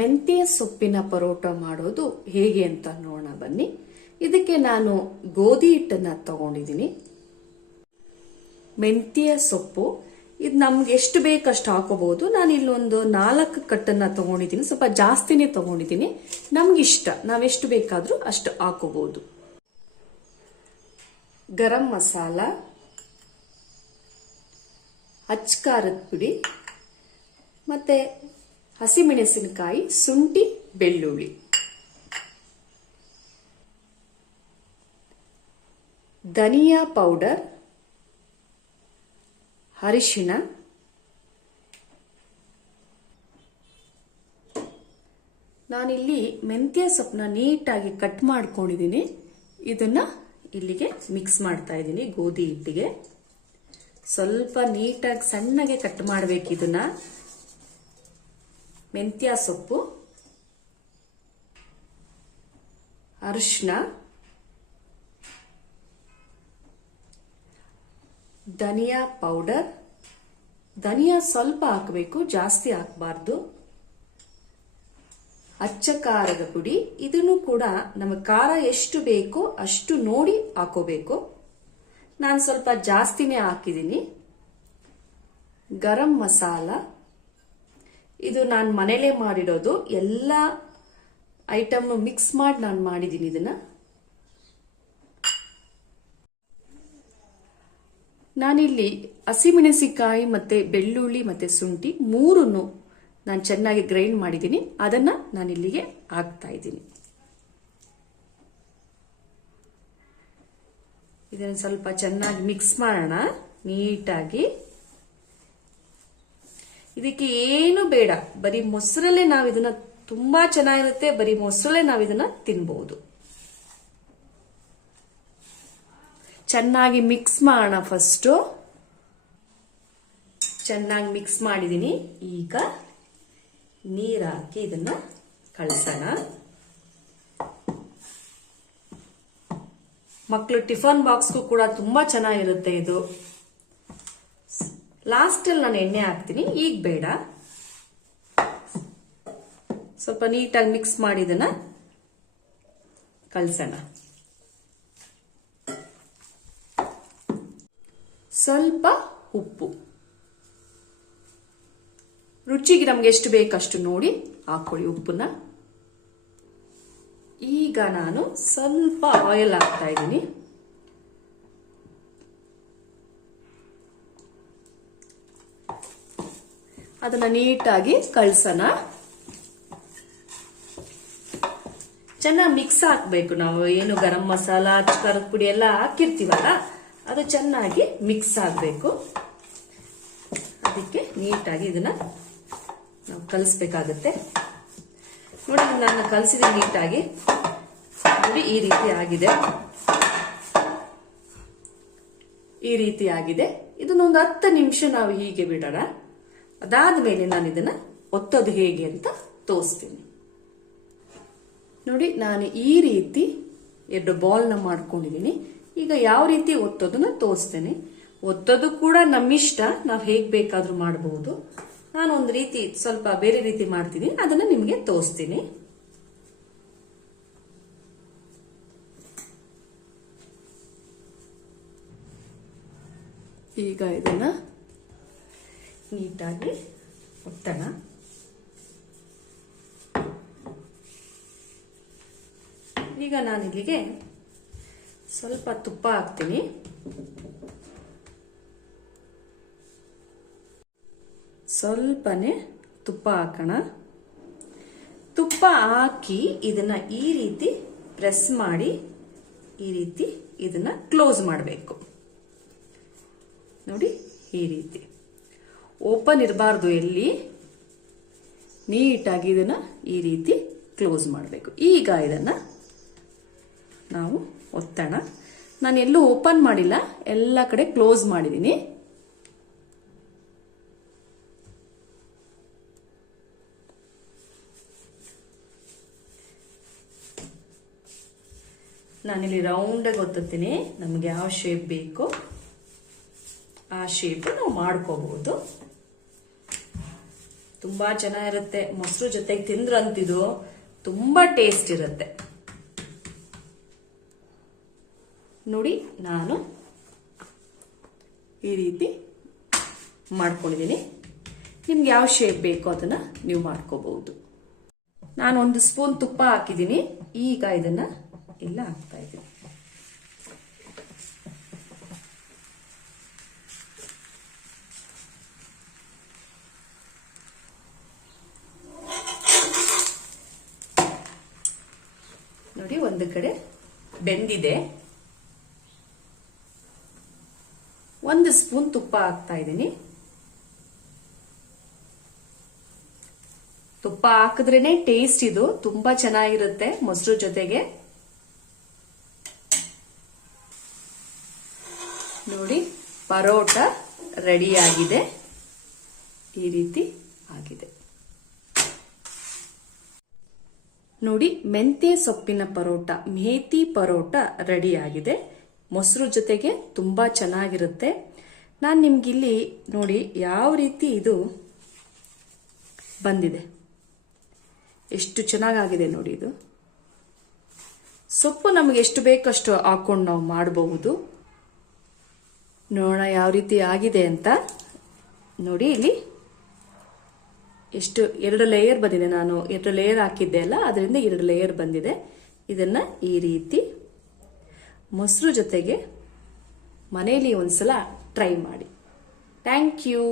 ಮೆಂತ್ಯ ಸೊಪ್ಪಿನ ಪರೋಟ ಮಾಡೋದು ಹೇಗೆ ಅಂತ ನೋಡೋಣ ಬನ್ನಿ. ಇದಕ್ಕೆ ನಾನು ಗೋಧಿ ಹಿಟ್ಟನ್ನ ತಗೊಂಡಿದ್ದೀನಿ. ಮೆಂತ್ಯ ಸೊಪ್ಪು ಇದು ನಮ್ಗೆ ಎಷ್ಟು ಬೇಕಷ್ಟು ಹಾಕೋಬಹುದು. ನಾನು ಇಲ್ಲೊಂದು 4 ಕಟ್ಟನ್ನ ತಗೊಂಡಿದ್ದೀನಿ, ಸ್ವಲ್ಪ ಜಾಸ್ತಿನೇ ತಗೊಂಡಿದ್ದೀನಿ. ನಮ್ಗಿಷ್ಟ, ನಾವೆಷ್ಟು ಬೇಕಾದ್ರೂ ಅಷ್ಟು ಹಾಕೋಬಹುದು. ಗರಂ ಮಸಾಲ, ಅಚ್ಕಾರದ ಪುಡಿ, ಮತ್ತೆ ಹಸಿಮೆಣಸಿನಕಾಯಿ, ಶುಂಠಿ, ಬೆಳ್ಳುಳ್ಳಿ, ಧನಿಯಾ ಪೌಡರ್, ಅರಿಶಿಣ, ನಾನಿಲ್ಲಿ ಮೆಂತ್ಯ ಸೊಪ್ಪನ್ನ ನೀಟಾಗಿ ಕಟ್ ಮಾಡ್ಕೊಂಡಿದ್ದೀನಿ. ಇದನ್ನ ಇಲ್ಲಿಗೆ ಮಿಕ್ಸ್ ಮಾಡ್ತಾ ಇದ್ದೀನಿ. ಗೋಧಿ ಹಿಟ್ಟಿಗೆ ಸ್ವಲ್ಪ ನೀಟಾಗಿ ಸಣ್ಣಗೆ ಕಟ್ ಮಾಡಬೇಕು. ಇದನ್ನ ಮೆಂತ್ಯ ಸೊಪ್ಪು, ಅರಿಶಿಣ, ಧನಿಯಾ ಪೌಡರ್, ಧನಿಯಾ ಸ್ವಲ್ಪ ಹಾಕಬೇಕು, ಜಾಸ್ತಿ ಹಾಕಬಾರ್ದು. ಅಚ್ಚ ಖಾರದ ಪುಡಿ, ಇದನ್ನು ಕೂಡ ನಮಗೆ ಖಾರ ಎಷ್ಟು ಬೇಕೋ ಅಷ್ಟು ನೋಡಿ ಹಾಕೋಬೇಕು. ನಾನು ಸ್ವಲ್ಪ ಜಾಸ್ತಿನೇ ಹಾಕಿದ್ದೀನಿ. ಗರಂ ಮಸಾಲ, ಇದು ನಾನು ಮನೇಲೇ ಮಾಡಿರೋದು. ಎಲ್ಲ ಐಟಮ್ ಮಿಕ್ಸ್ ಮಾಡಿ ನಾನು ಮಾಡಿದ್ದೀನಿ. ಇದನ್ನ ನಾನಿಲ್ಲಿ ಹಸಿಮೆಣಸಿನಕಾಯಿ ಮತ್ತೆ ಬೆಳ್ಳುಳ್ಳಿ ಮತ್ತೆ ಶುಂಠಿ ಮೂರನ್ನು ನಾನು ಚೆನ್ನಾಗಿ ಗ್ರೈಂಡ್ ಮಾಡಿದ್ದೀನಿ. ಅದನ್ನ ನಾನು ಇಲ್ಲಿಗೆ ಹಾಕ್ತಾ ಇದ್ದೀನಿ. ಇದನ್ನು ಸ್ವಲ್ಪ ಚೆನ್ನಾಗಿ ಮಿಕ್ಸ್ ಮಾಡೋಣ ನೀಟಾಗಿ. ಇದಕ್ಕೆ ಏನು ಬೇಡ, ಬರೀ ಮೊಸರಲ್ಲೇ ನಾವು ಇದನ್ನ, ತುಂಬಾ ಚೆನ್ನಾಗಿರುತ್ತೆ, ಬರೀ ಮೊಸರಲ್ಲೇ ನಾವು ಇದನ್ನ ತಿನ್ಬಹುದು. ಚೆನ್ನಾಗಿ ಮಿಕ್ಸ್ ಮಾಡೋಣ. ಫಸ್ಟು ಚೆನ್ನಾಗಿ ಮಿಕ್ಸ್ ಮಾಡಿದ್ದೀನಿ. ಈಗ ನೀರು ಹಾಕಿ ಇದನ್ನ ಕಲಸೋಣ. ಮಕ್ಕಳು ಟಿಫನ್ ಬಾಕ್ಸ್ಗೂ ಕೂಡ ತುಂಬಾ ಚೆನ್ನಾಗಿರುತ್ತೆ ಇದು. ಲಾಸ್ಟಲ್ಲಿ ನಾನು ಎಣ್ಣೆ ಹಾಕ್ತೀನಿ, ಈಗ ಬೇಡ. ಸ್ವಲ್ಪ ನೀಟಾಗಿ ಮಿಕ್ಸ್ ಮಾಡಿ ಇದನ್ನ ಕಲಸೋಣ. ಸ್ವಲ್ಪ ಉಪ್ಪು, ರುಚಿಗೆ ನಮ್ಗೆ ಎಷ್ಟು ಬೇಕಷ್ಟು ನೋಡಿ ಹಾಕೊಳ್ಳಿ ಉಪ್ಪನ್ನ. ಈಗ ನಾನು ಸ್ವಲ್ಪ ಆಯಿಲ್ ಹಾಕ್ತಾ ಇದ್ದೀನಿ. ಅದನ್ನ ನೀಟಾಗಿ ಕಲಸೋಣ. ಚೆನ್ನಾಗಿ ಮಿಕ್ಸ್ ಹಾಕ್ಬೇಕು. ನಾವು ಏನು ಗರಂ ಮಸಾಲ, ಅಚ್ಕಾರದ ಪುಡಿ ಎಲ್ಲ ಹಾಕಿರ್ತೀವಲ್ಲ, ಅದು ಚೆನ್ನಾಗಿ ಮಿಕ್ಸ್ ಆಗಬೇಕು. ಅದಕ್ಕೆ ನೀಟಾಗಿ ಇದನ್ನ ನಾವು ಕಲಿಸ್ಬೇಕಾಗತ್ತೆ. ನೋಡಿ, ನಾನು ಕಲಸಿದ್ದೀನಿ ನೀಟಾಗಿ. ನೋಡಿ, ಈ ರೀತಿ ಆಗಿದೆ. ಈ ರೀತಿ ಆಗಿದೆ. ಇದನ್ನೊಂದು 10 ನಿಮಿಷ ನಾವು ಹೀಗೆ ಬಿಡೋಣ. ಅದಾದ್ಮೇಲೆ ನಾನು ಇದನ್ನ ಒತ್ತೋದು ಹೇಗೆ ಅಂತ ತೋರಿಸ್ತೀನಿ. ನೋಡಿ, ನಾನು ಈ ರೀತಿ 2 ಬಾಲ್ನ ಮಾಡ್ಕೊಂಡಿದ್ದೀನಿ. ಈಗ ಯಾವ ರೀತಿ ಒತ್ತೋದನ್ನ ತೋರಿಸ್ತೇನೆ. ಒತ್ತೋದು ಕೂಡ ನಮ್ಮಿಷ್ಟ, ನಾವು ಹೇಗ್ ಬೇಕಾದ್ರೂ ಮಾಡಬಹುದು. ನಾನು ಒಂದು ರೀತಿ ಸ್ವಲ್ಪ ಬೇರೆ ರೀತಿ ಮಾಡ್ತೀನಿ, ಅದನ್ನ ನಿಮಗೆ ತೋರಿಸ್ತೀನಿ. ಈಗ ಇದನ್ನ ನೀಟಾಗಿ ಒತ್ತೋಣ. ಈಗ ನಾನು ಇಲ್ಲಿಗೆ ಸ್ವಲ್ಪ ತುಪ್ಪ ಹಾಕ್ತೀನಿ. ಸ್ವಲ್ಪನೇ ತುಪ್ಪ ಹಾಕೋಣ. ತುಪ್ಪ ಹಾಕಿ ಇದನ್ನ ಈ ರೀತಿ ಪ್ರೆಸ್ ಮಾಡಿ ಈ ರೀತಿ ಇದನ್ನ ಕ್ಲೋಸ್ ಮಾಡಬೇಕು. ನೋಡಿ, ಈ ರೀತಿ ಓಪನ್ ಇರಬಾರ್ದು ಎಲ್ಲಿ. ನೀಟಾಗಿ ಇದನ್ನ ಈ ರೀತಿ ಕ್ಲೋಸ್ ಮಾಡಬೇಕು. ಈಗ ಇದನ್ನ ನಾವು ಒತ್ತೋಣ. ನಾನು ಎಲ್ಲೂ ಓಪನ್ ಮಾಡಿಲ್ಲ, ಎಲ್ಲ ಕಡೆ ಕ್ಲೋಸ್ ಮಾಡಿದ್ದೀನಿ. ನಾನಿಲ್ಲಿ ರೌಂಡಾಗಿ ಒತ್ತುತ್ತೀನಿ. ನಮಗೆ ಯಾವ ಶೇಪ್ ಬೇಕೋ ಆ ಶೇಪ್ ನಾವು ಮಾಡ್ಕೋಬಹುದು. ತುಂಬಾ ಚೆನ್ನಾಗಿರುತ್ತೆ. ಮೊಸರು ಜೊತೆಗೆ ತಿಂದ್ರಂತಿದು ತುಂಬಾ ಟೇಸ್ಟ್ ಇರುತ್ತೆ. ನೋಡಿ, ನಾನು ಈ ರೀತಿ ಮಾಡ್ಕೊಂಡಿದ್ದೀನಿ. ನಿಮ್ಗೆ ಯಾವ ಶೇಪ್ ಬೇಕೋ ಅದನ್ನ ನೀವು ಮಾಡ್ಕೋಬಹುದು. ನಾನು 1 ಸ್ಪೂನ್ ತುಪ್ಪ ಹಾಕಿದ್ದೀನಿ. ಈಗ ಇದನ್ನ ಇಲ್ಲ ಹಾಕ್ತಾ ಇದ್ದೀನಿ. ನೋಡಿ, ಒಂದು ಕಡೆ ಬೆಂದಿದೆ. 1 ಸ್ಪೂನ್ ತುಪ್ಪ ಹಾಕ್ತಾ ಇದ್ದೀನಿ. ತುಪ್ಪ ಹಾಕಿದ್ರೇನೆ ಟೇಸ್ಟ್, ಇದು ತುಂಬಾ ಚೆನ್ನಾಗಿರುತ್ತೆ ಮೊಸರು ಜೊತೆಗೆ. ನೋಡಿ, ಪರೋಟ ರೆಡಿ ಆಗಿದೆ. ಈ ರೀತಿ ಆಗಿದೆ. ನೋಡಿ, ಮೆಂತ್ಯ ಸೊಪ್ಪಿನ ಪರೋಟ, ಮೇಥಿ ಪರೋಟ ರೆಡಿ ಆಗಿದೆ. ಮೊಸರು ಜೊತೆಗೆ ತುಂಬಾ ಚೆನ್ನಾಗಿರುತ್ತೆ. ನಾನು ನಿಮ್ಗಿಲ್ಲಿ ನೋಡಿ ಯಾವ ರೀತಿ ಇದು ಬಂದಿದೆ, ಎಷ್ಟು ಚೆನ್ನಾಗಾಗಿದೆ ನೋಡಿ. ಇದು ಸೊಪ್ಪು ನಮಗೆ ಎಷ್ಟು ಬೇಕಷ್ಟು ಹಾಕೊಂಡು ನಾವು ಮಾಡಬಹುದು. ನೋಡೋಣ ಯಾವ ರೀತಿ ಆಗಿದೆ ಅಂತ. ನೋಡಿ, ಇಲ್ಲಿ ಎಷ್ಟು 2 ಲೇಯರ್ ಬಂದಿದೆ. ನಾನು 2 ಲೇಯರ್ ಹಾಕಿದ್ದೆ ಅಲ್ಲ, ಅದರಿಂದ 2 ಲೇಯರ್ ಬಂದಿದೆ. ಇದನ್ನ ಈ ರೀತಿ ಮೊಸರು ಜೊತೆಗೆ ಮನೆಯಲ್ಲಿ ಒಂದ್ಸಲ ಟ್ರೈ ಮಾಡಿ. Thank you.